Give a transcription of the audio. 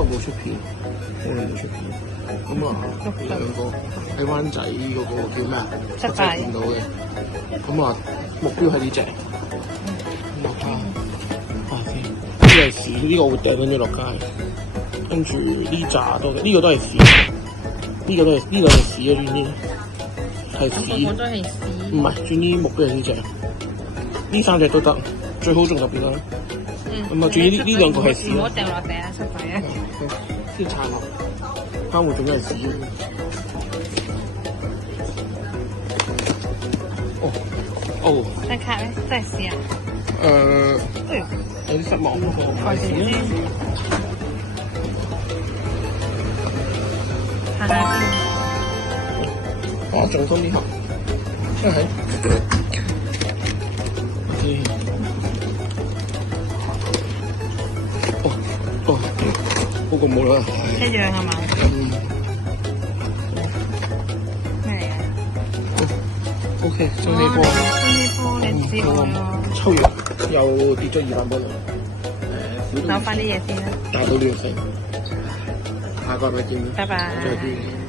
為冇出片，冇出片。咁啊，兩個喺灣仔嗰個叫咩啊？失敗見到嘅。咁啊，目標係呢隻。落街。呢個係屎，呢個會掟緊咗落街。跟住呢扎都，呢個都係屎。呢個係屎啊！專啲係屎。我都係屎。唔係，專啲目標係呢隻。呢三隻都得，最好仲特別啦。咁啊，至於呢兩個係屎。唔好掉落地啊！失敗啊！先撐落，翻回仲係屎。哦。張卡咧，真係屎啊！有啲失望喎，係屎啦。行下先。重心啲行，真係。嗰個冇啦。一樣係嘛？咩嚟嘅 ？OK，雙氣波。雙氣波，你知我咯。抽完又跌咗200蚊。攞翻啲嘢先啦。打到呢個聲。下個禮拜見。拜拜。再見。